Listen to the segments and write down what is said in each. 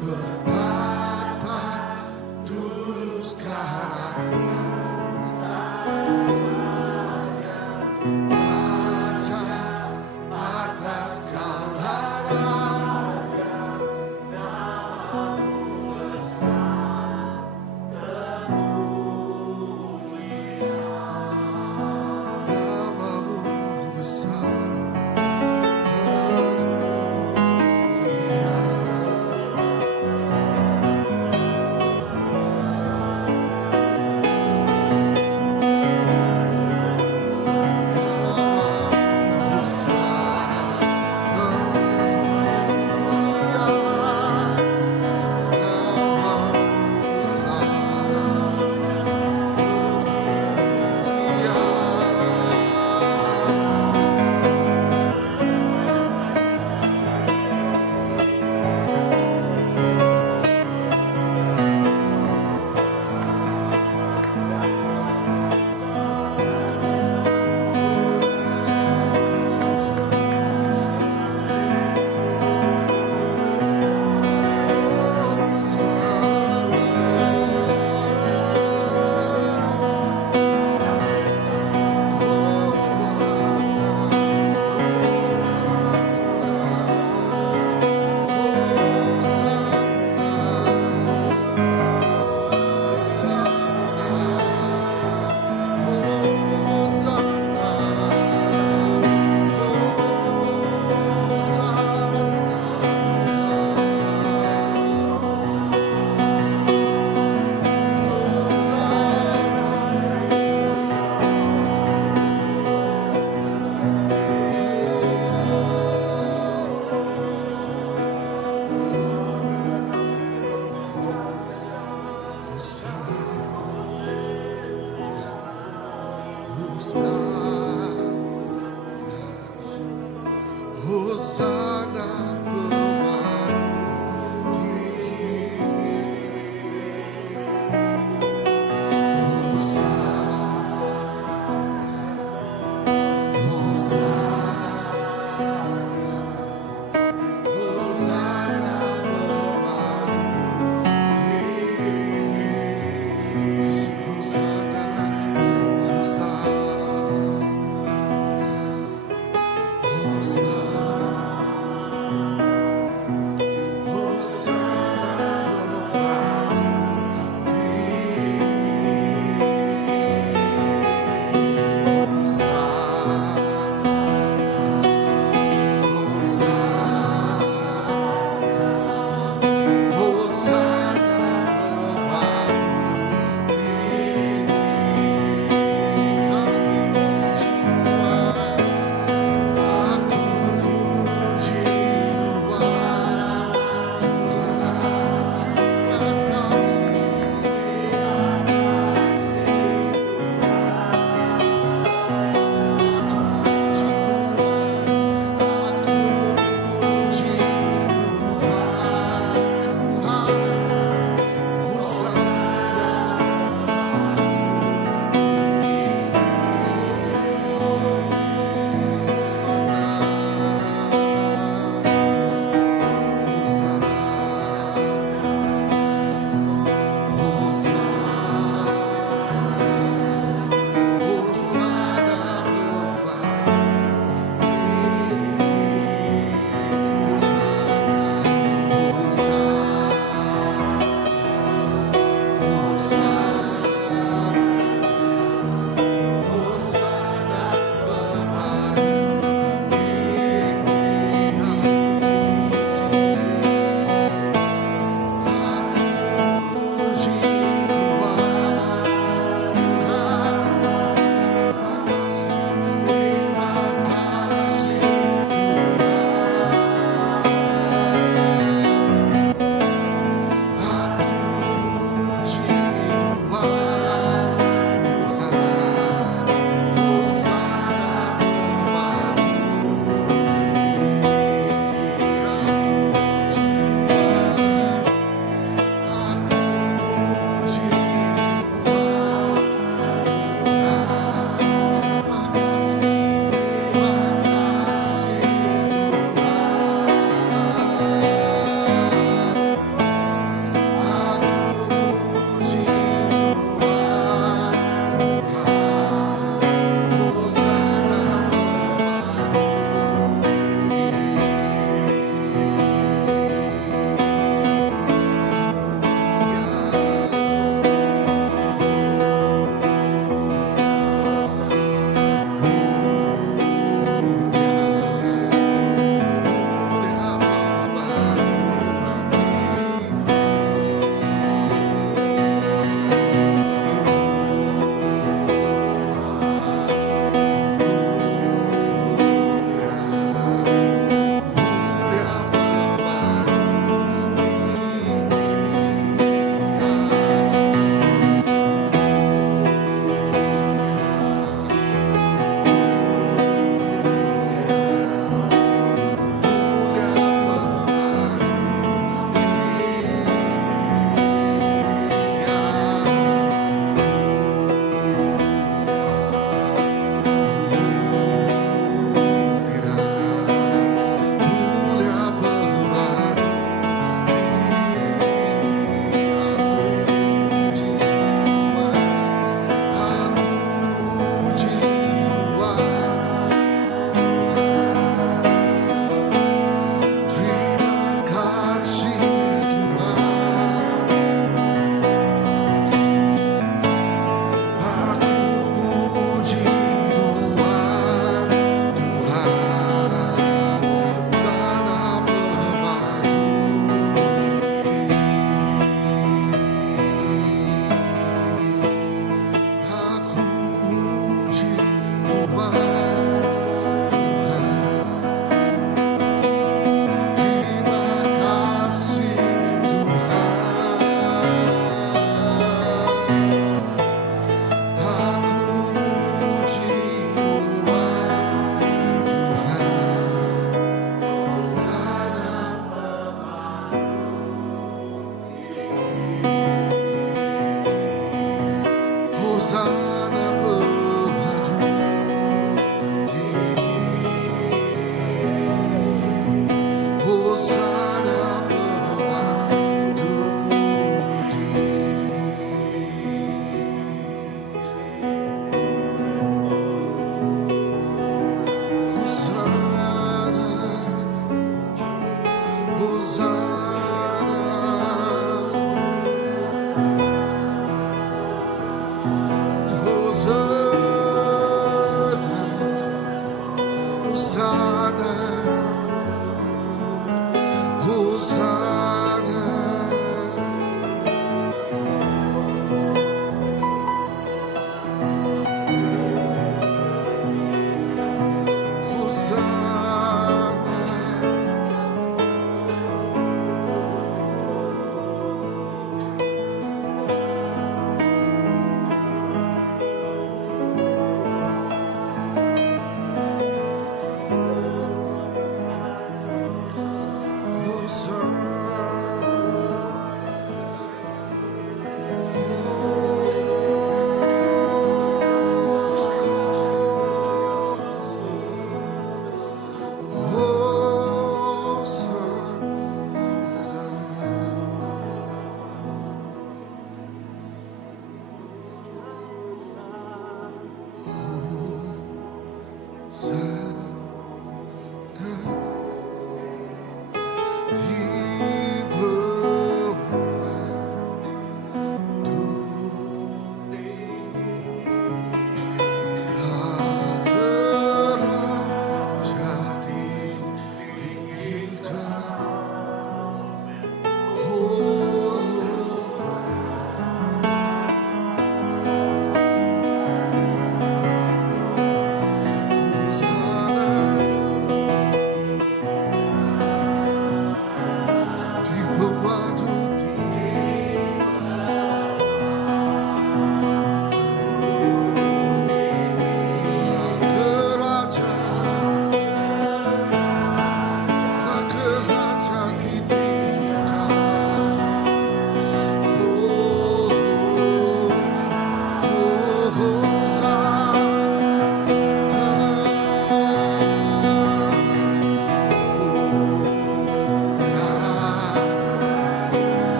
bertata tulus ke hadapan Raja atas segala raja, namamu besar termulia, namamu besar termulia.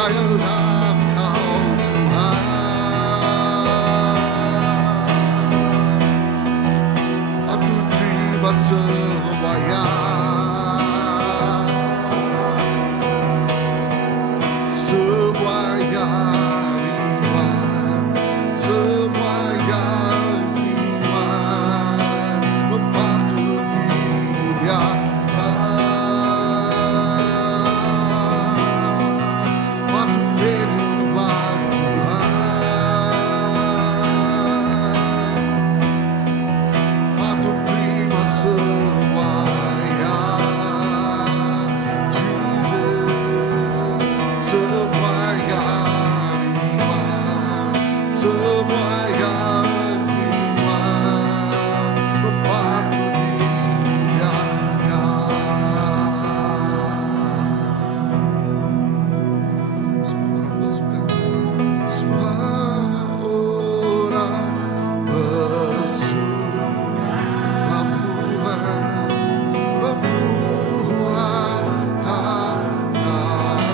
layalah Kau Tuhan. Aku terima semuanya, semuanya rinduan, semuanya iman, patut dimuliakan, patut berdoa Tuhan, patut terima semuanya, Jesus, semuanya iman, semuanya iman, patut dimuliakan. Semua orang bersuka, semua orang bersuka, membuat tanaman,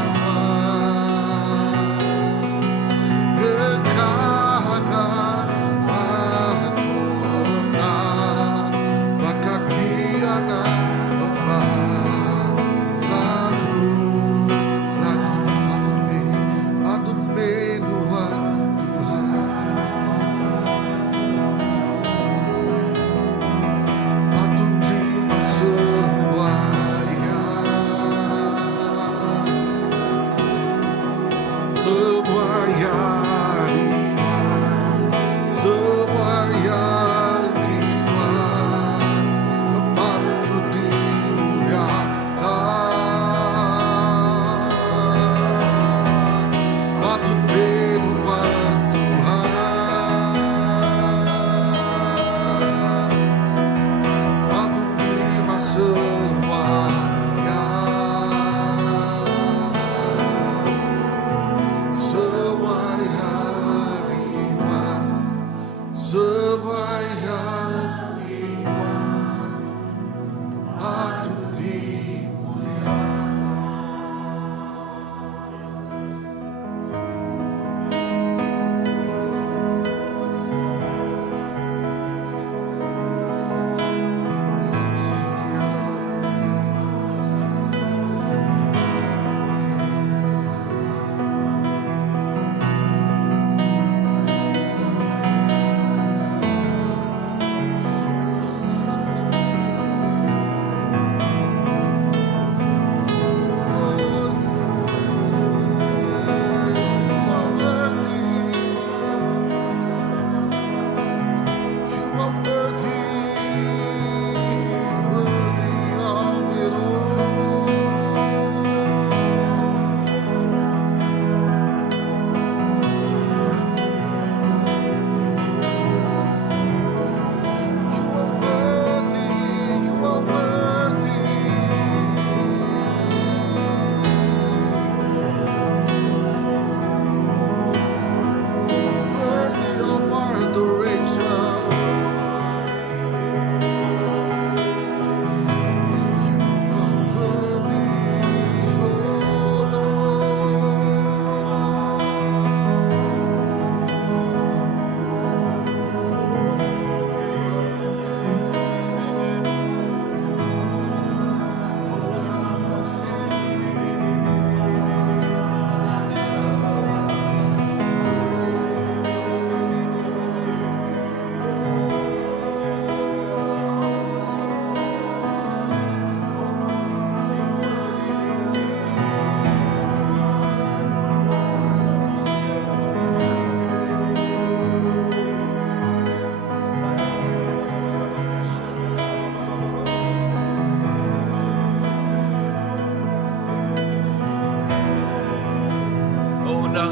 Engkaukan mahkota, bakaki anak domba, lalu patut menuhan Tuhan, patut terima semuanya, semuanya iman, semuanya iman, patut dimuliakan, patut menuhan Tuhan, patut terima semuanya, semuanya iman, semuanya patut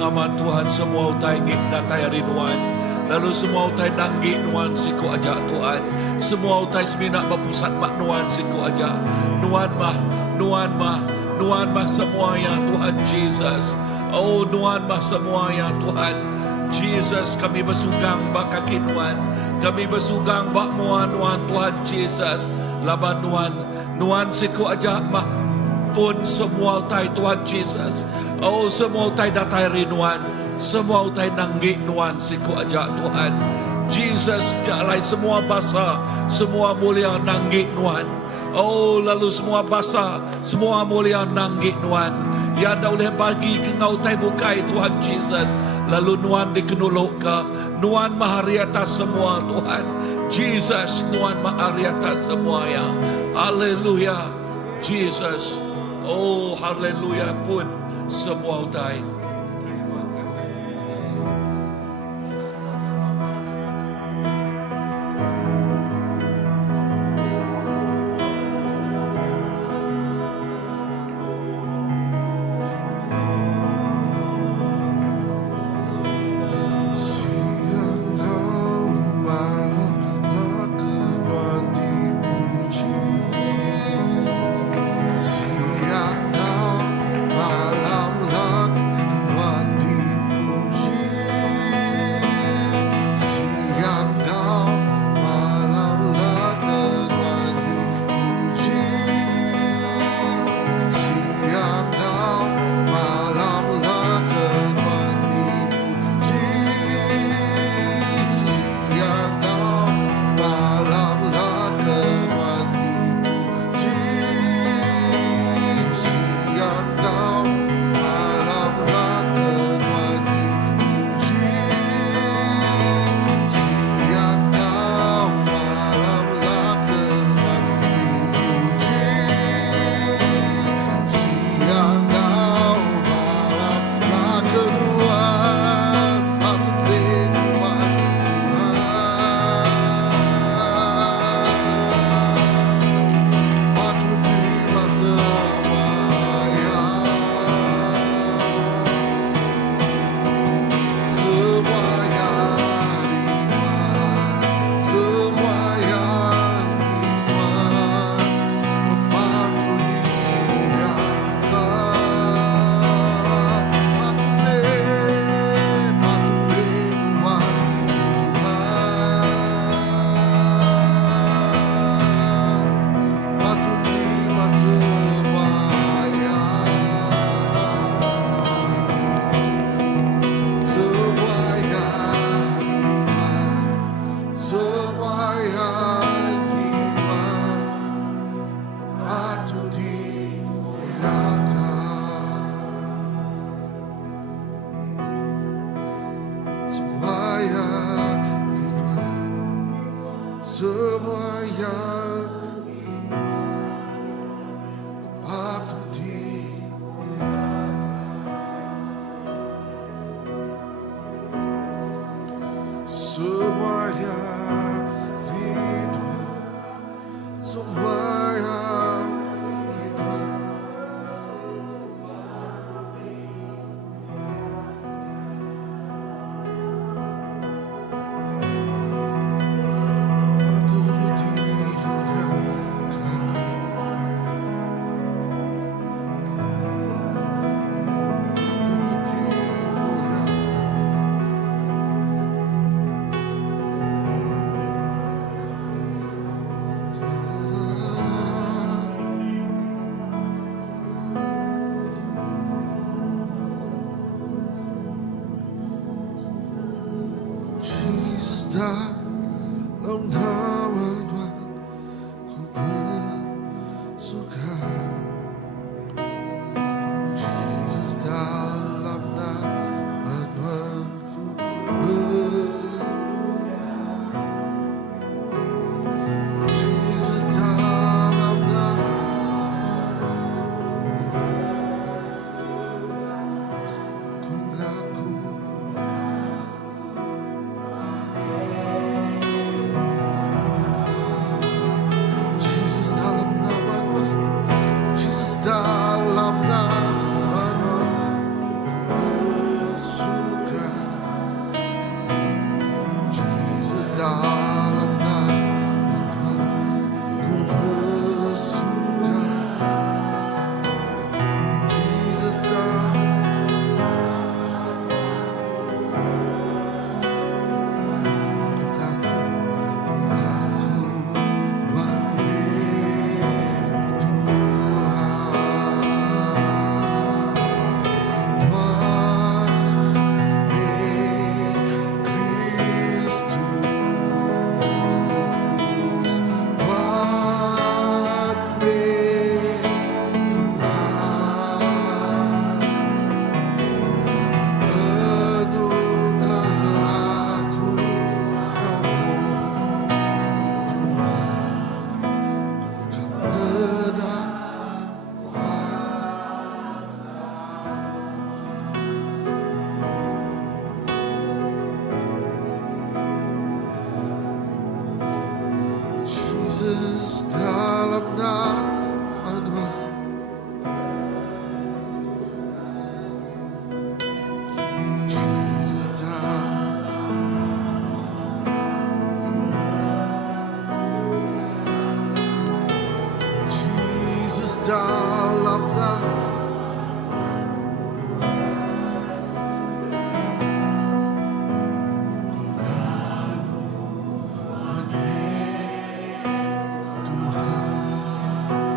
Amat Tuhan semua utai ngik datai rinuan, lalu semua utai nanggi nuan siku aja Tuhan, semua utai semina berpusat mak nuan siku aja, nuan mah semua ya Tuhan Jesus, oh nuan mah semua ya Tuhan Jesus, kami bersugang bak kaki nuan, kami bersugang bak nuan Tuhan Jesus, laban nuan siku aja mah ampun semua utai Tuhan Jesus. Oh semua utai datai rinuan, semua utai nanggi nuan siku aja Tuhan. Jesus jalai semua basa, semua mulia nanggi nuan. Oh lalu semua basa, semua mulia nanggi nuan. Ya anda boleh bagi ke ngau tai bukai Tuhan Jesus. Lalu nuan dikenuluk ke, nuan mahariata semua Tuhan. Jesus nuan mahariata semua ya. Haleluya. Jesus. Oh haleluya pun semua utai. dalam nama Tuhan ku bersuka. Jesus dalam nama Tuhan ku bersuka. Jesus dalam nama ku laku. Jesus dalam nama Jesus dalam nama Tuhan.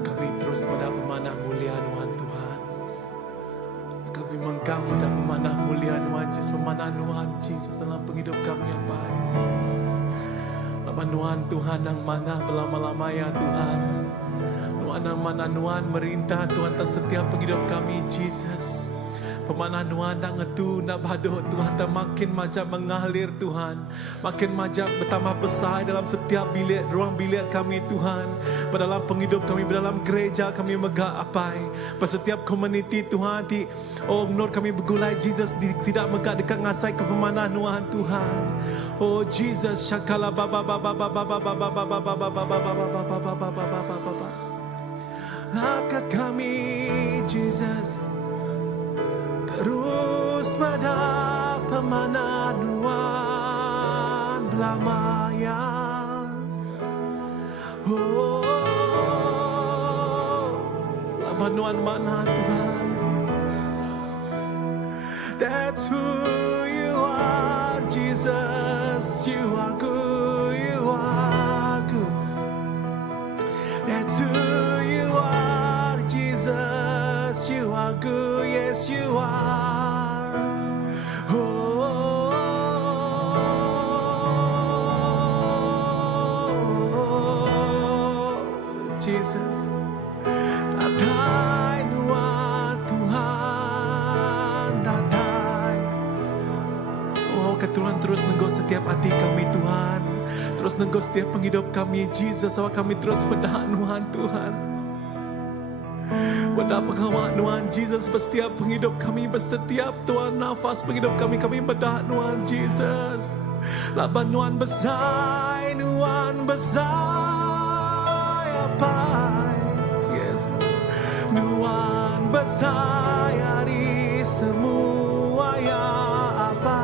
Kami terus mendapat pemanah mulia Tuhan Tuhan. Kami menggang mendapat pemanah mulia Tuhan Yesus, pemanah Tuhan Yesus dalam penghidup kami yang baik. Tuhan Tuhan yang mana berlama-lamanya Tuhan. Tuhan yang mana Tuhan merintah Tuhan atas setiap penghidup kami Jesus. Pemanah Tuhan nak ngetu, nak badut Tuhan, dan makin macam mengalir Tuhan, makin macam bertambah besar dalam setiap bilik, ruang bilik kami Tuhan, dalam penghidup kami, dalam gereja kami megah apai, setiap komuniti Tuhan, oh menurut kami bergulai Jesus, tidak megah dekat ngasai ke pemanah Tuhan. Oh Jesus, syakala baba baba baba baba baba baba baba baba baba baba. Laka kami Jesus terus pada pemanah Tuhan belamanya. Oh, Tuhan mana Tuhan? That's who you are, Jesus. You are good, you are good. That's who you are, Jesus. You are good, yes you are. Jesus, datang Tuhan, datang. Oh, Tuhan terus nengok setiap hati kami Tuhan, terus nengok setiap penghidup kami Jesus, awak kami terus berdoa Tuhan. Pada pengawal Tuhan Jesus, setiap penghidup kami, setiap Tuhan nafas penghidup kami berdoa Tuhan Jesus. Laban Tuhan besar, Tuhan besar apa? Yes, Tuhan besar dari semua yang apa?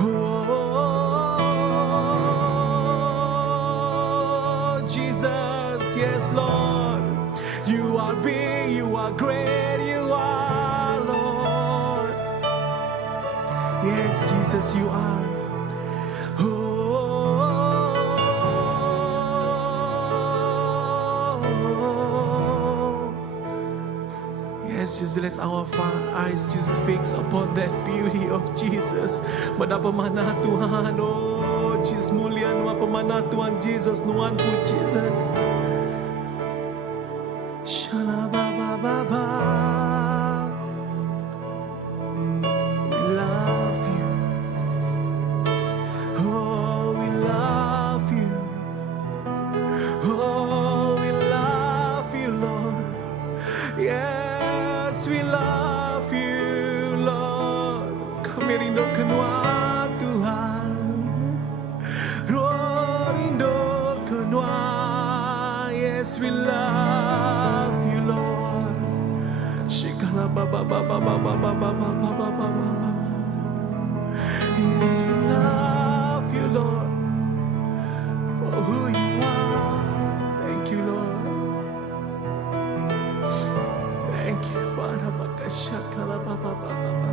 Oh, Jesus, yes Lord. You are big, you are great, you are Lord. Yes, Jesus, you are. Oh, yes, just let our eyes just fix upon that beauty of Jesus. Pada pemanah Tuhan, oh Jesus mulia, nuan pemanah Tuhan Jesus, nuan pun Jesus. Shalabababa. We love you. Oh, we love you. Oh, we love you, Lord. Yes, we love you, Lord. Kami rindukan Tuhan. Oh, rindukan Tuhan. Yes, we love you, Lord. Shikala baba baba baba baba baba baba baba. Yes, we love you, Lord, for who you are. Thank you, Lord. Thank you, Father. Shakala baba baba baba.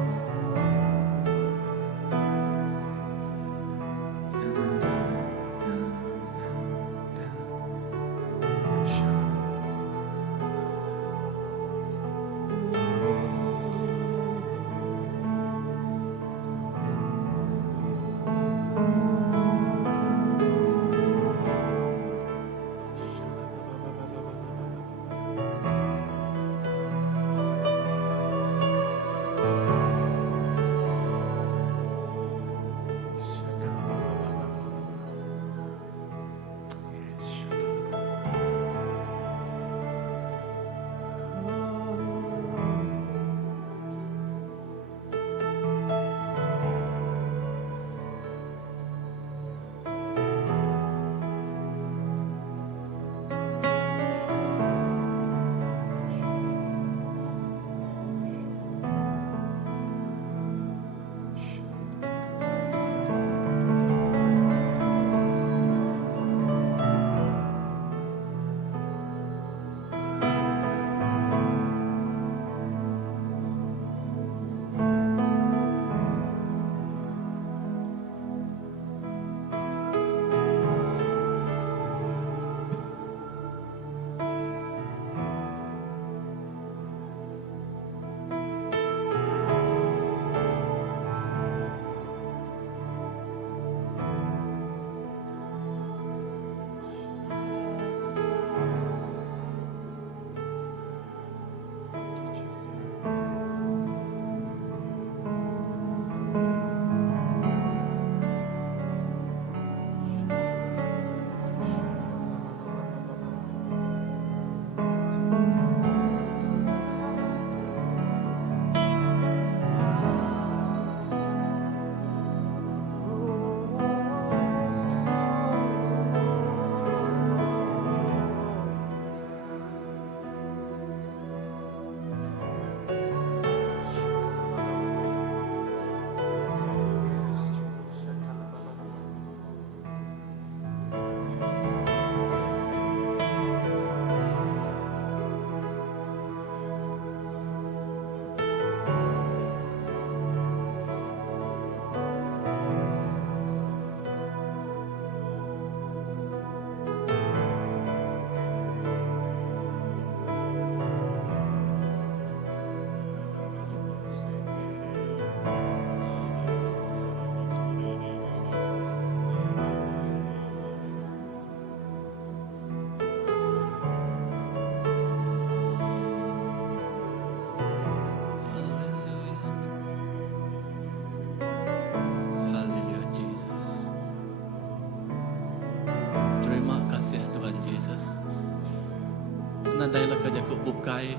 Nandailah kerja kau bukai.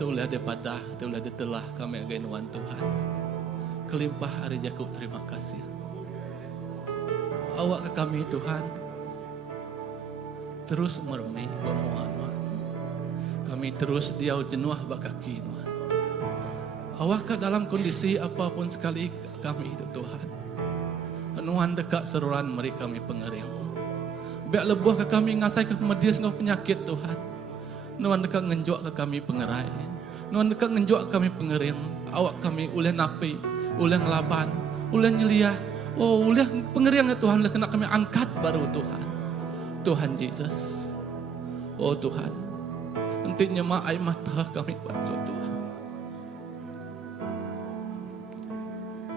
Tulah daripada, tulah telah kami agai nuan Tuhan. Kelimpah hari Jakub terima kasih. Awak ke kami Tuhan. Terus mermi bamuan Tuhan. Kami terus diau jenuh bak kaki Tuhan. Awak ke dalam kondisi apapun sekali kami itu Tuhan. Nuan dekat seruran meri kami pengering. Biar lebuh ke kami ngasai ke medis ngau penyakit Tuhan. Nuan dekat ngenjok ke kami pengerai. Nuan dekat ngenjok ke kami pengering. Awak kami uleh napi, uleh ngelaban, uleh nyeliah. Oh, uleh pengering ya Tuhan, uleh kena kami angkat baru Tuhan. Tuhan Yesus. Oh Tuhan. Nantinya mak air mata kami bantu Tuhan.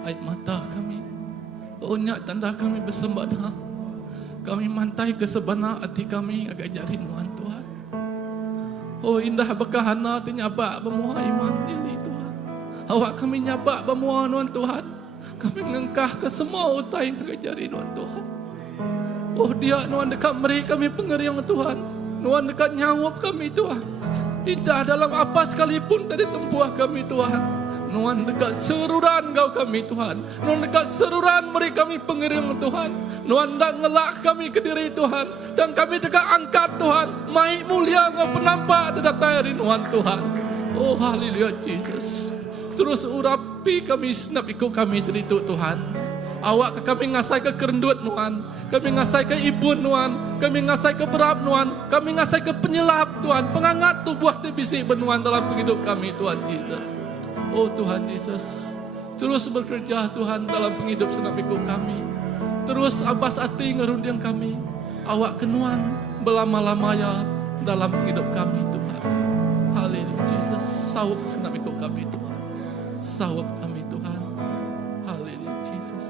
Air mata kami. Oh nyak tanda kami bersembahna. Kami mantai ke sebenar hati kami agak jari nuan Tuhan. Oh indah bekahana tu nyabak bemuah imam diri Tuhan. Awak kami nyabak bemuah nuan Tuhan. Kami mengengkah ke semua utai yang agak jari nuan Tuhan. Oh dia nuan dekat meri kami pengeriang Tuhan. Nuan dekat nyawap kami Tuhan. Indah dalam apa sekalipun tadi tempuh kami Tuhan. Nuan dekat seruran kau kami Tuhan. Nuan dekat seruran meri kami pengeriang Tuhan. Nuan dak ngelak kami ke diri Tuhan. Dan kami dekat angkat Tuhan. Mai mulia kau penampak terdatai Nuan Tuhan. Oh haleluya Jesus. Terus urapi kami senap ikut kami terituk Tuhan. Awak ke kami ngasai ke kerendut Nuan. Kami ngasai ke ibun Nuan. Kami ngasai ke berap Nuan. Kami ngasai ke penyelap Tuhan. Pengangat tubuh tibisi benuan dalam hidup kami Tuhan Yesus. Oh Tuhan Yesus. Terus bekerja Tuhan dalam penghidup senap ikut kami. Terus abas hati ngerundiang kami. Awak kenuan belama-lamanya dalam penghidup kami Tuhan. Haleluya Jesus. Sawap senap ikut kami Tuhan. Sawap kami Tuhan. Haleluya Jesus.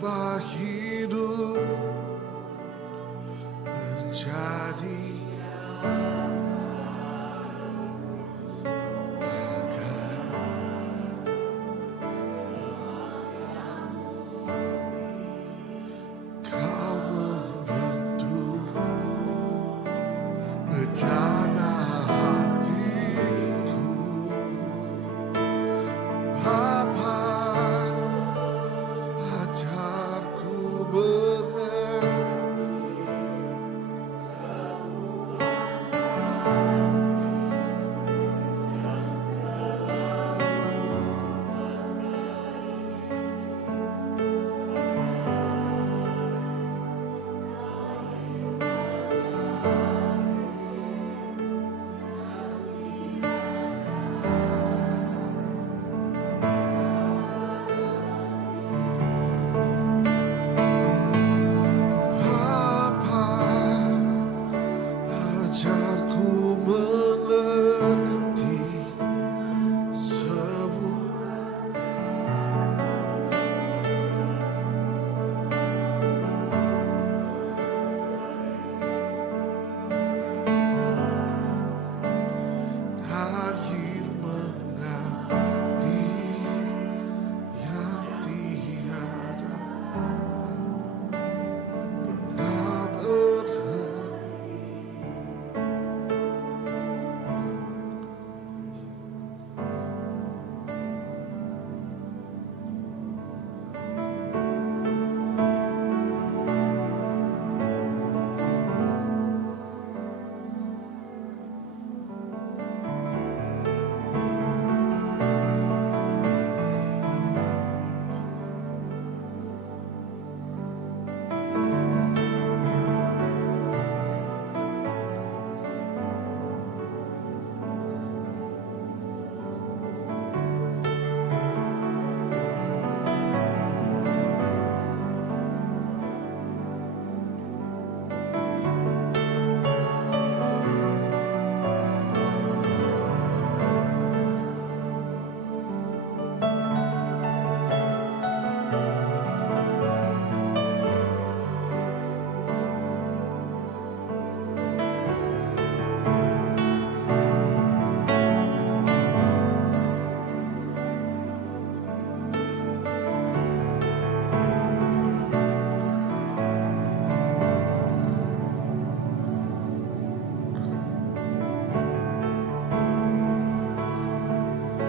ubah hidup menjadi agar kau membentuk rencana hatiku. Bapa, ajarku mengerti Bapa, ajarku mengerti semua air mengalir yang tiada pernah berhenti.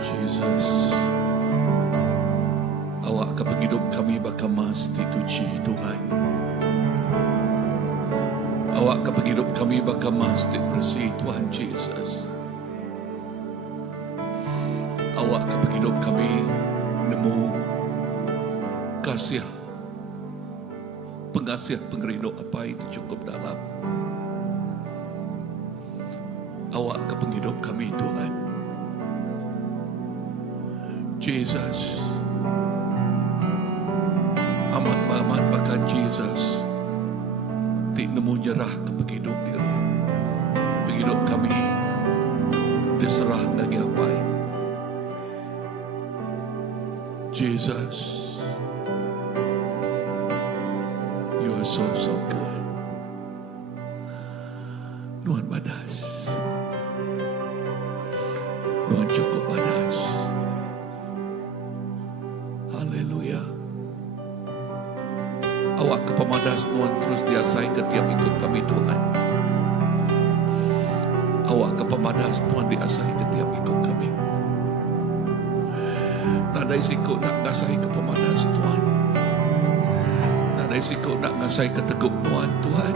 Jesus, awak ke penghidup kami bakamas dituji Tuhan. Awak ke penghidup kami bakamas bersih Tuhan Jesus. Awak ke penghidup kami nemu kasih pengasih pengerido apa itu cukup dalam. Awak ke penghidup kami Tuhan. Jesus, amat bahkan Jesus tidak nemu nyerah ke penghidup diri. Penghidup kami diserah lagi apa? Jesus, you are so good. Nuhan badas, Nuhan cukup badas. Haleluya. Awak ke pemadas Tuhan terus diasai ketiap ikut kami Tuhan. Awak ke pemadas Tuhan diasai ketiap ikut kami. Nadai siku nak ngasai ke pemadas Tuhan. Nadai siku nak ngasai ke teguk Tuhan Tuhan.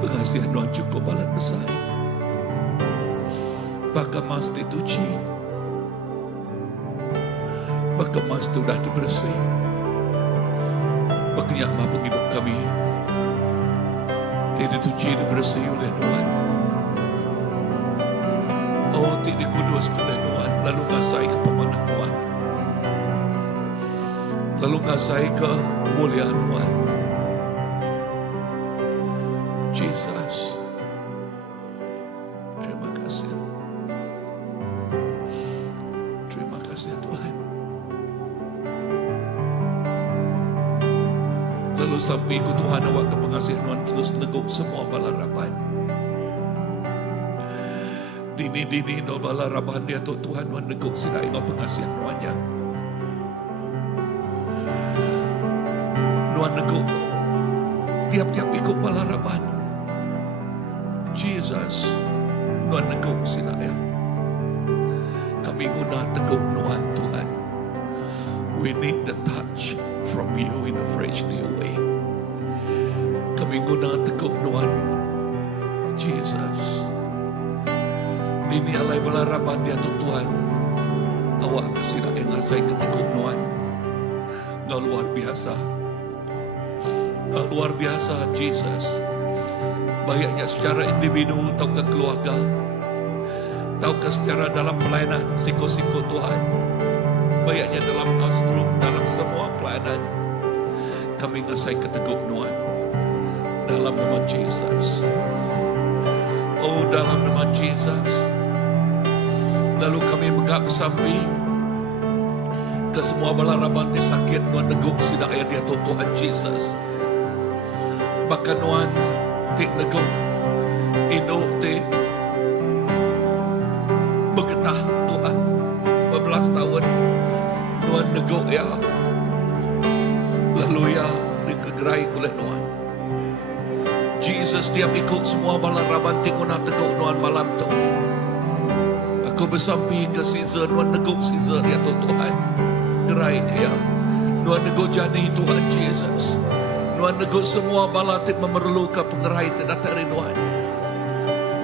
Pengasihan Tuhan cukup balat besar. Bahkan mas dituci. Bahkan mas sudah dibersih. Makanya mah penghidup kami tidak dituci dibersih oleh Tuhan. Oh tidak kudus oleh Tuhan. Lalu ngasai ke pemanah Tuhan. Lalu ngasai ke muliaan Tuhan. Jesus, terima kasih. Terima kasih Tuhan. Lalu sampai ku Tuhan awak ke pengasihan Tuhan terus neguk semua balaraban. Dini no balaraban dia tu Tuhan Tuhan neguk sila ingat pengasihan Tuhannya. Tuhan neguk tiap-tiap ikut balaraban. Jesus, Tuhan neguk sila ya. Kami guna teguk Tuhan Tuhan. We need the touch from you in a fresh new way. Kami guna teguk Tuhan Jesus. Ini alai balaraban dia tu Tuhan. Awak kasih nak yang ngasai ke teguk Tuhan. Kau luar biasa. Kau luar biasa Jesus. Bayaknya secara individu atau ke keluarga. Tahukah secara dalam pelayanan siko-siko Tuhan. Bayaknya dalam house group, dalam semua pelayanan. Kami ngasai keteguk Tuhan. Dalam nama Jesus. Oh, dalam nama Jesus. Lalu kami megak bersampi ke semua balaraban yang sakit. Tuhan neguk sidak ayat dia Tuhan Jesus. Bahkan Tuhan tik neguk. Induk tik bergetah Tuhan. Berbelas tahun. Tuhan neguk ya. Lalu ya dikegerai oleh Tuhan. Jesus tiap ikut semua balaraban tinguna teguk Tuhan malam tu. Aku bersampi ke Caesar, Tuhan neguk Caesar ya Tuhan. Gerai ya. Tuhan neguk jani Tuhan Jesus. Tuhan neguk semua balatik memerlukan pengerai tidak dari Tuhan.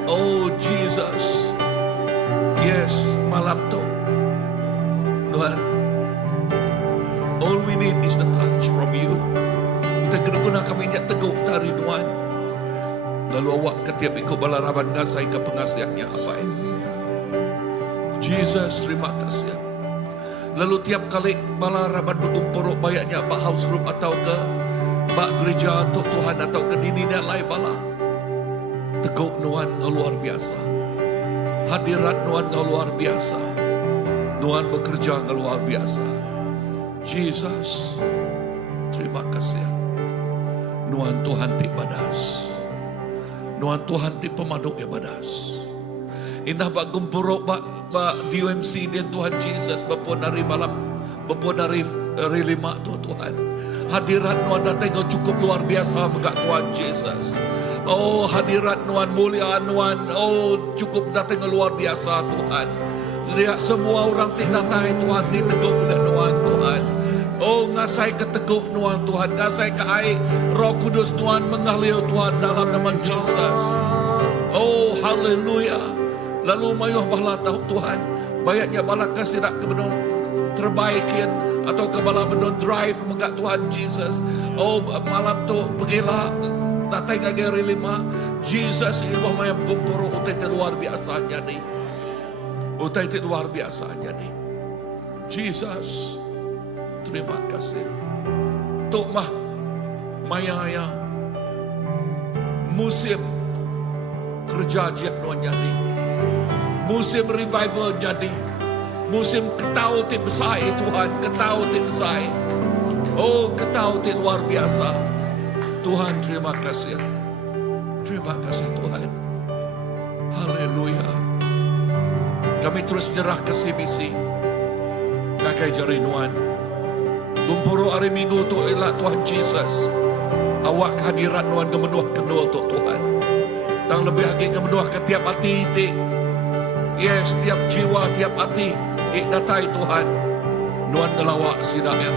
Oh Jesus. Yes, malam tu. Tuhan, all we need is the touch from you. Kita kena guna kami nyak teguk dari Tuhan. Lalu awak ketiap ikut balaraban ngasai ke pengasihannya apa Jesus, terima kasih. Lalu tiap kali balaraban bertumpuruk bayaknya bak house group atau ke bak gereja untuk Tuhan atau ke dininya lai bala. Teguk Tuhan kau luar biasa. Hadirat Tuhan kau luar biasa. Tuhan bekerja kau luar biasa. Jesus, terima kasih. Tuhan ti badas. Tuhan ti pemaduk ya badas. Indah bak gumpuruk bak DUMC dan Tuhan Jesus bapun hari malam, bapun hari lima tu Tuhan. Hadirat Tuhan datang kau cukup luar biasa megak Tuhan Jesus. Oh hadirat Tuhan mulia Tuhan. Oh cukup datang luar biasa Tuhan. Lihat semua orang tidak tahu Tuhan diteguk oleh Tuhan. Oh ngasai keteguk Tuhan, ngasai ke air Roh Kudus Tuhan mengalir Tuhan dalam nama Jesus. Oh haleluya. Lalu mayuh bala tahu Tuhan, bayaknya bala kasih nak kebenon terbaikin atau ke bala benon drive megak Tuhan Jesus. Oh malam tu pergilah datang ke hari 5 Jesus ilmu mayam kumpuru utai luar biasanya ni. Utai luar biasanya ni. Jesus, terima kasih. Tuk mah mayaya musim kerja Tuhan jadi. Musim revival jadi. Musim ketau ti besar Tuhan, ketau ti besar. Oh, ketau ti luar biasa. Tuhan terima kasih. Terima kasih Tuhan. Haleluya. Kami terus nyerah ke CBC. Ngakai jari Tuhan. Gumpuru hari Minggu tu ilah Tuhan Jesus. Awak kehadiran Tuhan kemenuh kendul tu Tuhan. Tang lebih lagi kemenuh ke tiap hati ti. Yes, tiap jiwa, tiap hati datai Tuhan. Tuhan ngelawak sidaknya.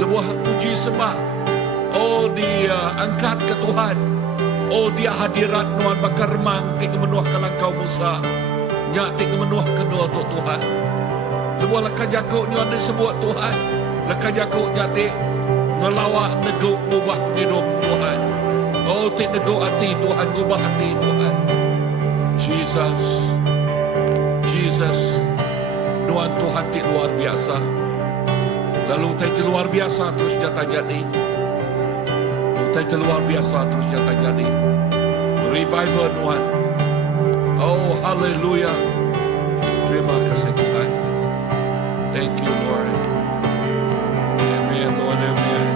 Lebuah puji sembah. Oh dia angkat ke Tuhan. Oh dia hadirat Tuhan bakar remang ti kemenuh ke langkau Musa. Nyak ti kemenuh kendul tu Tuhan. Lebuah lekah jakuk Tuhan disebut Tuhan. Lekah jakuk nyak ti ngelawak neguk ngubah hidup Tuhan. Oh ti neguk hati Tuhan, ngubah hati Tuhan. Jesus, Jesus, Tuhan Tuhan ti luar biasa. Lalu ti luar biasa terus nyatanya ni. Ti luar biasa terus nyatanya ni. Revival Tuhan. Oh haleluya. Terima kasih Tuhan. Thank you Lord. Amen Lord, amen.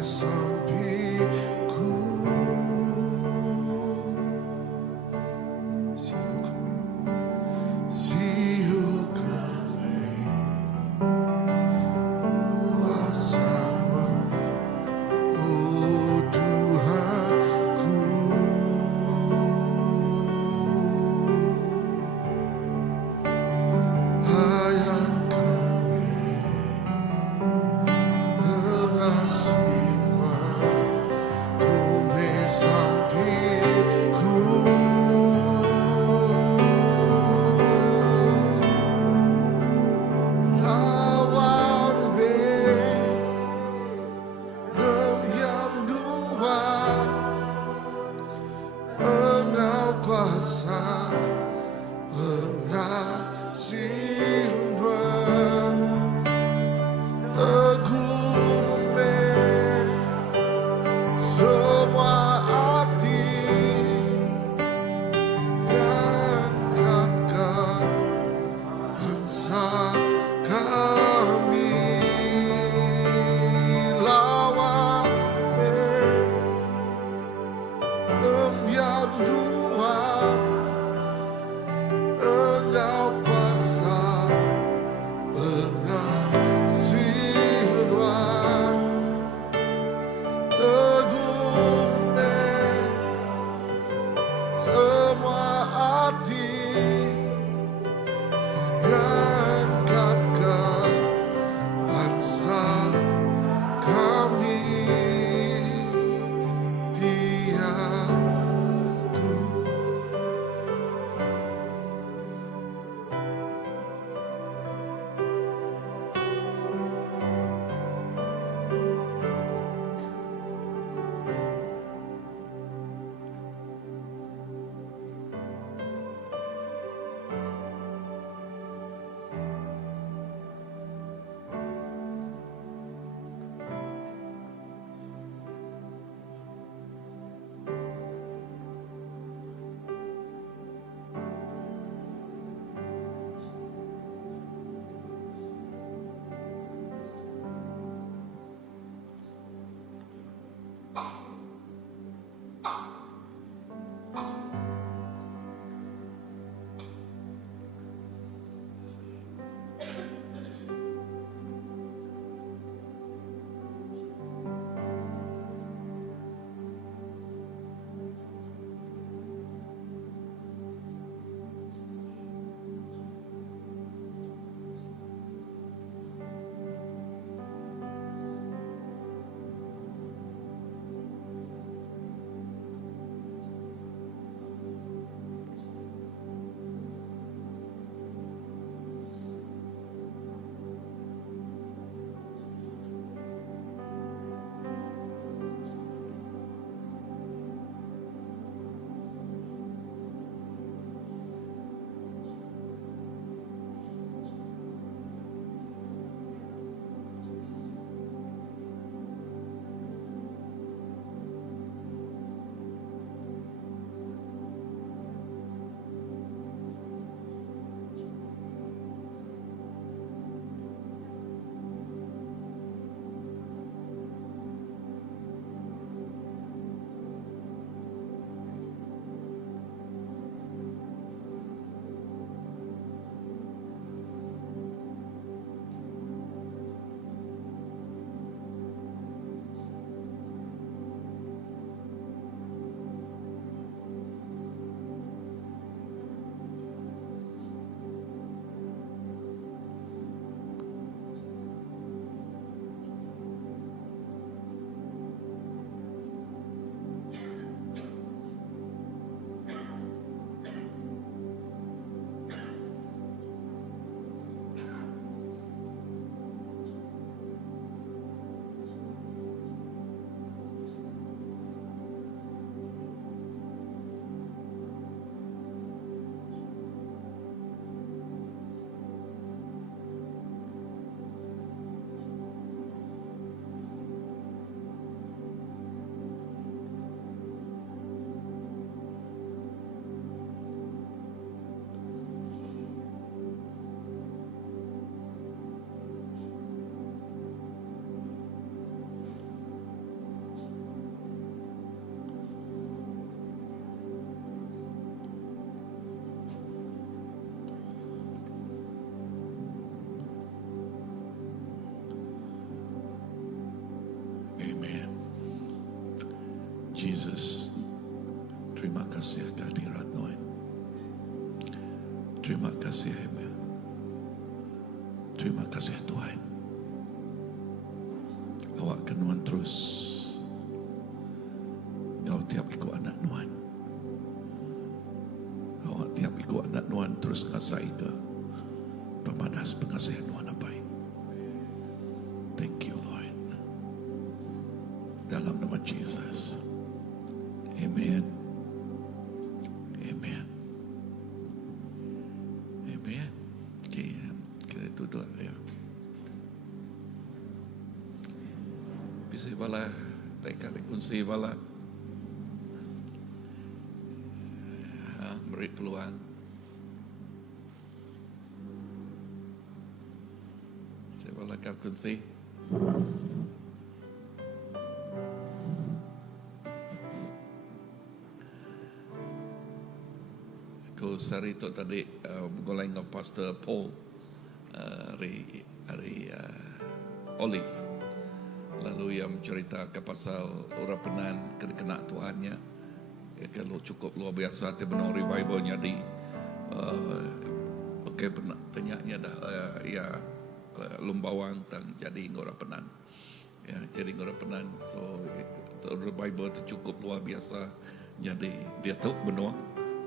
sampingku. Siuk kami kuasa-Mu, oh Tuhanku. Hayat kami mengasihi-Mu, tumis sampingku. Lawan yang dua, Engkau kuasa mengasihi-Mu. Aku semua Jesus, terima kasih kehadirat Tuhan. Terima kasih Emil. Terima kasih Tuhan. Awak kenuan terus. Kau tiap ikut anak Tuhan. Awak tiap ikut anak Tuhan terus kasih ke pemadas pengasihan Tuhan apa. Thank you Lord. Dalam nama Jesus. Amen. Amen. Amen. Okay, kita duduk ya. Bisa bala, mereka kunci bala. Beri peluang. Saya bala kau kunci. Ko sari tu tadi bergolai dengan Pastor Paul hari Olive, lalu yang mencerita ke pasal orang penan kena Tuhannya. Ya, kalau cukup luar biasa tu benar revivalnya di okey penyaknya dah ya lumbawang tang jadi orang penan. Ya, jadi orang penan. So revival tu cukup luar biasa. Jadi dia tahu benar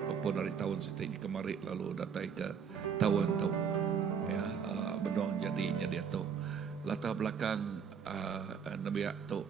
apa dari tahun setiap kemarin lalu datang ke tahun tu ya benar jadinya dia tu latar belakang Nabi tu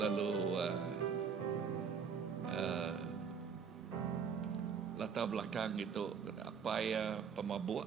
lalu latar belakang itu apa ya pemabuk